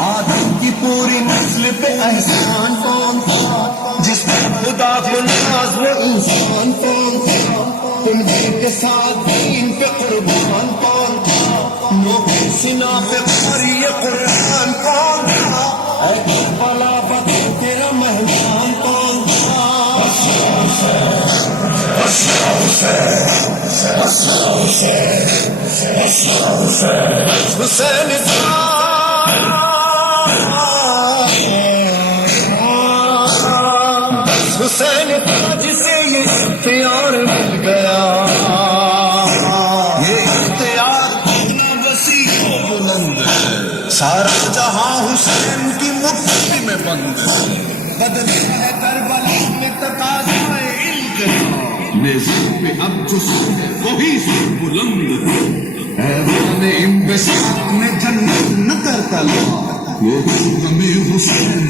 آدم کی پوری نسل پہ احسان کون تھا جس نے خدا کو ناز وہ انسان کون تھا؟ تم کے ساتھ دین پہ قربان کون تھا؟ نو کی سنا پہ قاری قرآن کون تھا؟ اے کربلا بتا تیرا مہمان کون تھا؟ حسین حسین تھا جسے یہ اختیار مل گیا، یہ اختیار اتنا وسیع و بلند ہے، سارا جہاں حسین کی مٹھی میں بند ہے، بدلے ہے کربلا میں تقاضائے التہام، نیزے پہ اب جو سر ہے وہی سر بلند ہے، ایوان انبساط میں جنت نہ کرتا لو، وہ ہمیں حسین